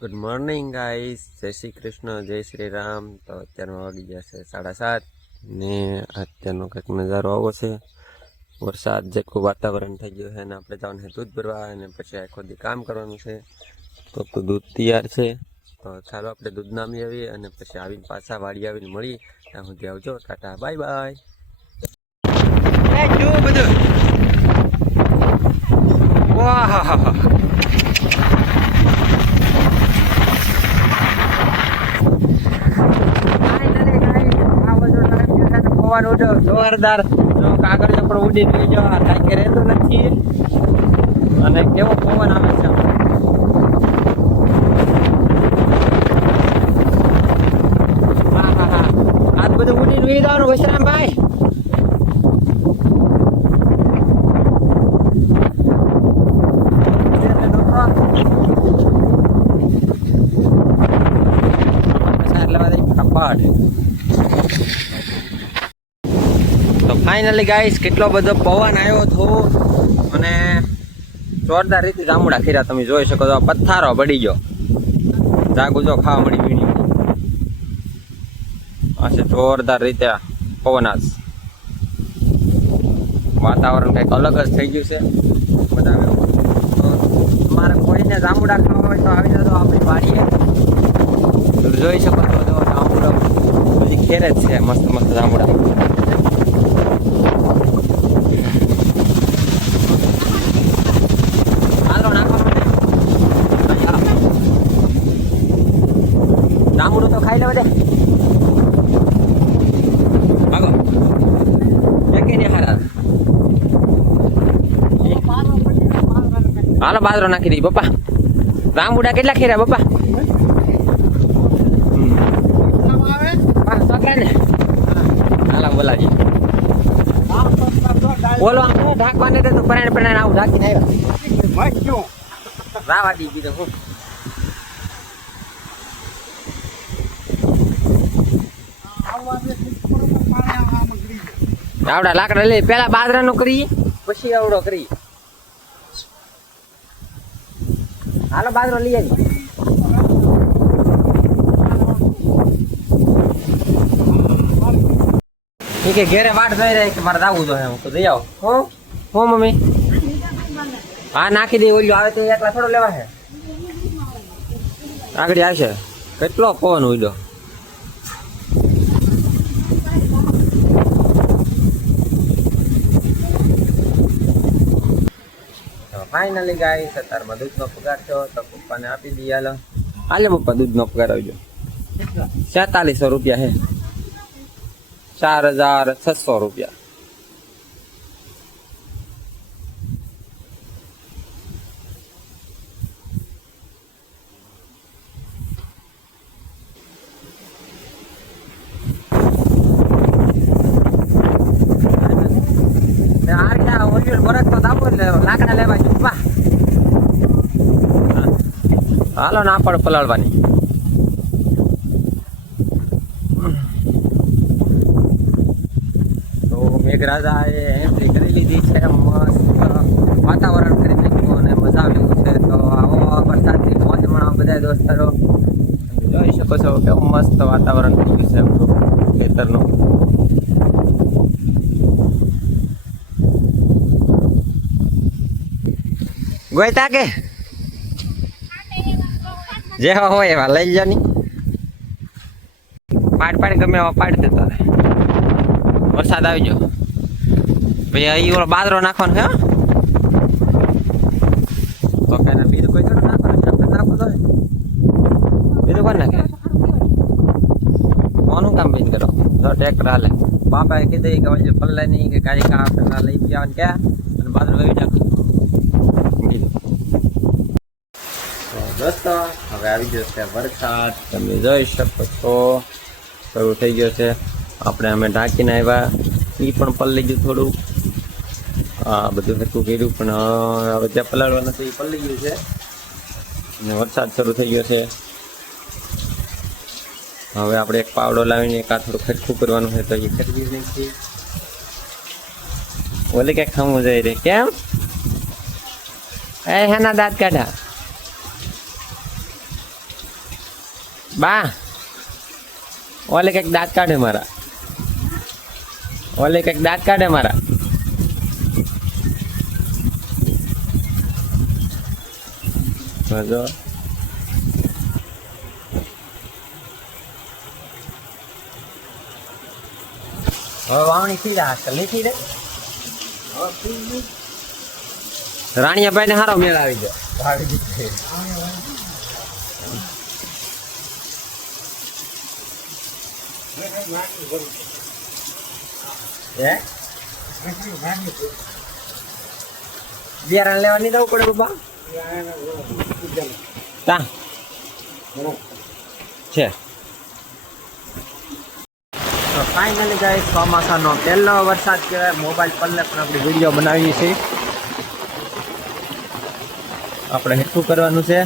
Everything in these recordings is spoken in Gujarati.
ગુડ મોર્નિંગ ગાઈસ જય શ્રી કૃષ્ણ, જય શ્રી રામ. તો અત્યારમાં વાગી ગયા છે સાડા સાત ને અત્યારનો કંઈક નજારો આવો છે. વરસાદ જેટલું વાતાવરણ થઈ ગયું છે અને આપણે જવાનું છે દૂધ ભરવા અને પછી આખો દી કામ કરવાનું છે. તો તો દૂધ તૈયાર છે. તો ચાલો આપણે દૂધ નામી આવીએ અને પછી આવીને પાછા વાડી આવીને મળી ત્યાં સુધી આવજો. Tata, bye bye. બધું. વાહ પવન ઉડ્યો જોરદાર. જો કાગળ પણ ઉડી ગયો આ કાંઈ રહેતો નથી. અને કેવો પવન આવે છે આજ બધું ઉડીને વી જવાનું વશરામભાઈ. કપાટ તો ફાઇનલી ગાઈસ કેટલો બધો પવન આવ્યો હતો. અને જોરદાર રીતે જાંબુડા ખીરા તમે જોઈ શકો છો પથ્થારો પડી ગયો. જાગુજો ખાવા મળી પીણી આ જોરદાર રીતે પવન આજ. વાતાવરણ કંઈક અલગ જ થઈ ગયું છે. બધા તો તમારે કોઈને જાંબુડા ખાવા હોય તો આવી જતો આપણી વાડીએ. જોઈ શકો છો જાંબુડા બધી ખેરે જ છે, મસ્ત મસ્ત જાંબુડા હાલો નાખવા માટે જાંબુડું તો ખાઈ લે બધે ભાગો. એકે ને હારા? હાલો બાજરો નાખી દી પપ્પા. જાંબુડા કેટલા ખેરા પપ્પા? બોલો ઢાંકવાને તો પરાણે પરાણે આવું ઢાંકીને આવ્યા. રાવા દી બીજો હું. આવડા લાકડા લઈ પેલા બાજરાનો કરી પછી આવડો કરી હાલો બાજરો લઈ આવી ઈ કે ઘેરે વાટ જોઈ રહી કે મારે જવું જોઈએ હું તો જઈ આવો. હો? હો, મમ્મી? હા, નાખી દે ઓલ્યો આવે તો એકલા થોડો લેવા છે. આગળ આવશે. કેટલો પવન ઉડ્યો? ફાઇનલી ગાય અત્યારમાં દૂધનો પગાર થયો તો પપ્પાને આપી દઈએ હાલો. હાલે પપ્પા, દૂધનો પગાર આવજો. છેતાલીસો રૂપિયા હે. ચાર હજાર છસો રૂપિયા ને આ રહ્યા ઓલિયર બરફ તો દાબો એટલે લાકડા લેવા જુપા હાલો ના પડ પલાળવાની. તો મેઘરાજાએ એન્ટ્રી કરી લીધી છે મસ્ત વાતાવરણ કરી નાખ્યું અને મજા આવી છે. તો આવો વરસાદની મોજમાં બધા દોસ્તારો. જોઈ શકો છો કેવું મસ્ત વાતાવરણ થઈ ગયું છે ખેતરનું. ગોયતા કે? જેવા હોય એવા લઈ લો ની. પાડ પાડ, ગમે એવા પાડ દેતા વરસાદ આવી ગયો. ભાઈ અહીં ઓલો બાદરો નાખવાનો હે. બીજું કોઈ થોડું નાખવાનું નાખે? કામ બીજ કરો? તો હાલે. બાપાએ કીધું કે પલ્લે નહીં કે કાંઈ કામ લઈ જવાનું ક્યાં? અને બાજરો વેવી નાખું દોસ્તો આવી ગયો છે વરસાદ. તમે જોઈ શકો છો. શરૂ થઈ ગયો છે. આપણે અમે ઢાંકીને આવ્યા. એ પણ પલળી ગયું થોડું આ બધું સરખું કર્યું પણ હવે જ્યાં પલાળવા નથી એ પલળી ગયું છે. અને વરસાદ શરૂ થઈ ગયો છે. હવે આપણે એક પાવડો લાવીને એક આ થોડું ખટકું કરવાનું છે તો એ ખટકી નાખીએ. ઓલે ક્યાંક ખાવું જાય રે. કેમ? એ હેના દાંત કાઢા. બા. ઓલે કંઈક દાંત કાઢે મારા. ઓલે કંઈક દાંત કાઢે મારા. જો હવે વાવણી થઈ જાય આજકાલ નહીં થઈ રાણીયાભાઈ ને હારો મેળ આવી જાય. બિયારણ લેવાની જવું પડે બાબા તા. છે. તો ફાઇનલી ગાઈસ ચોમાસાનો પહેલો વરસાદ કહેવાય. મોબાઈલ પલ્લે પણ આપણે વીડિયો બનાવીએ છીએ. આપણે હેઠું કરવાનું છે.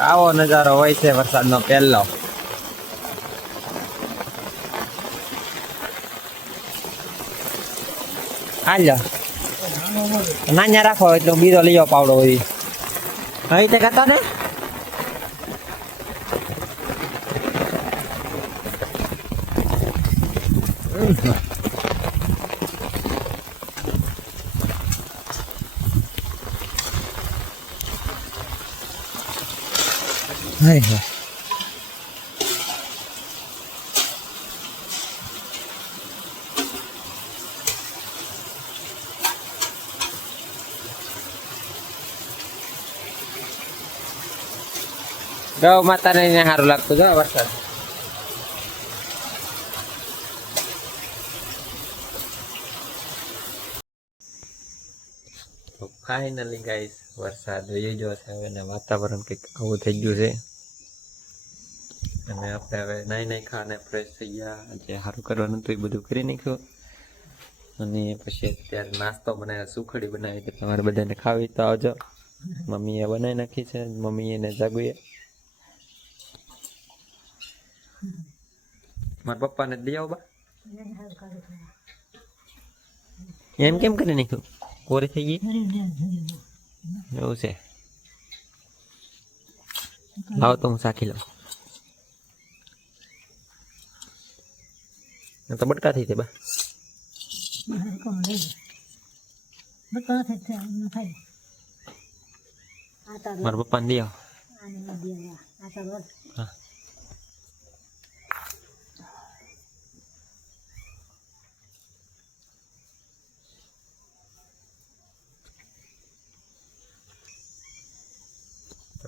આવો નજારો હોય છે વરસાદનો પહેલો. હાલો નાન્યા રાખો એટલે બીજો લઈ આવો પાવડો હોય હવે તે કહેતો ને હાય હાય ગૌ માતાને એને સારું લાગતું જો વરસાદ. તો ફાઇનલી ગાઈસ વરસાદ વહી ગયો છે. હવે ને વાતાવરણ કંઈક આવું થઈ ગયું છે. અને આપણે હવે નાઈ નાઈ ખાને ફ્રેશ થઈ ગયા. જે સારું કરવાનું હતું, એ બધું કરી નાખ્યું. અને પછી અત્યારે નાસ્તો બનાવ્યો, સુખડી બનાવી તો તમારે બધાને ખાવી તો આવજો. મમ્મીએ બનાવી નાખી છે. મમ્મીએ ને જાગુએ. મારા પપ્પાને દઈ આવો બા. એમ કેમ કરી નાખ્યું? કોરે થઈ ગઈ? એવું છે. લાવો તો હું સાખી લઉં. આ તો બટકા થઈ છે બા. મારા પપ્પાને દઈ આવો હા.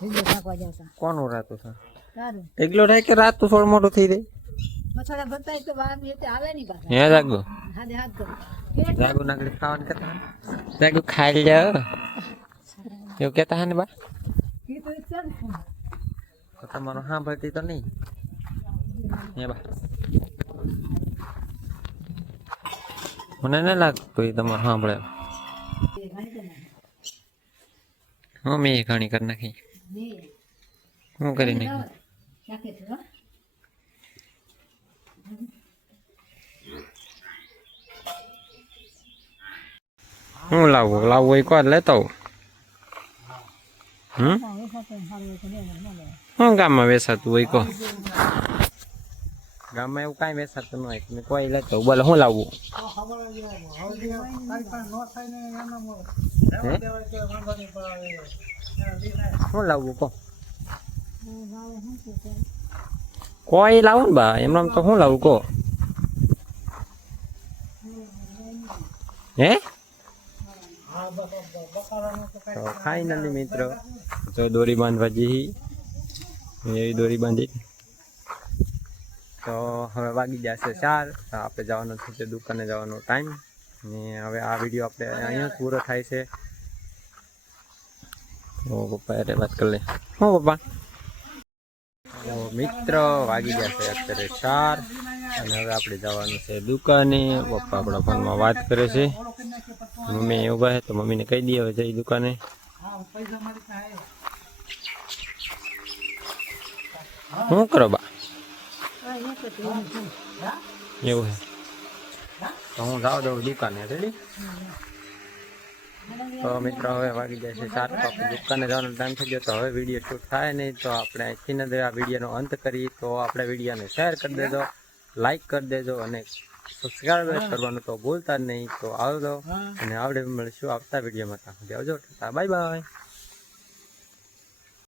થઈ ગયું થાકવા જતા કોનું રાતું છે? સારું એકલો રહે કે રાત તો થોડું મોટું થઈ જાય. તો નહીં પાછા. હે જાગુ. હાથ કરો. ખાવાનું કહેતા જાગુ ખાઈ લ્યો એવું કહેતા હા ને બા? એ તો ચાલ તો તમારું સાંભળતી તો નહીં. હે બા. મને ન લાગતું એ તમારું સાંભળે. હું મેં ઘણી કરી નાખી. હું કરી નાખી. નાખે છે હો હું લાવવું લાવવું એ કોણ? લેતો હા ગામમાં વેસાતું હોય કહો ગામમાં એવું કાંઈ વેસાતું ન હોય. તમે કોઈ લેતો. બોલો, શું લાવવું? શું લાવવું, કહો. કોઈ લાવું ને બા એમ તો શું લાવું કહો. હે? તો ફાઇનલી મિત્રો, જો દોરી બાંધવા જઈ એવી દોરી બાંધી. તો હવે વાગી જશે ચાર તો આપણે જવાનું છે તે દુકાને જવાનો ટાઈમ ને હવે આ વીડિયો આપણે અહીંયા પૂરો થાય છે. ઓ પપ્પા અરે વાત કરી લે. હું પપ્પા. મિત્ર વાગી ગયા છે અત્યારે ચાર અને હવે આપણે જવાનું છે દુકાને. પપ્પા આપણા ફોનમાં વાત કરે છે. મમ્મી ઊભા છે તો મમ્મીને કહી દઈએ હવે જઈ દુકાને. શું કરો બા? એવું હે? તો હું જાઉં દઉં દુકાને રેડી તો મિત્રો હવે વાગી જાય છે સાત તો આપણે દુકાને જવાનો ટાઈમ થઈ ગયો તો હવે વીડિયો શૂટ થાય નહીં તો આપણે અહીંથી જ આ વિડીયોનો અંત કરી તો આપણે વિડીયોને શેર કરી દેજો લાઈક કરી દેજો અને સબસ્ક્રાઈબ કરવાનું તો ભૂલતા જ નહીં. તો આવજો અને આવડે મળીશું આવતા વિડીયોમાં ત્યાં સુધી. આવજો બાય બાય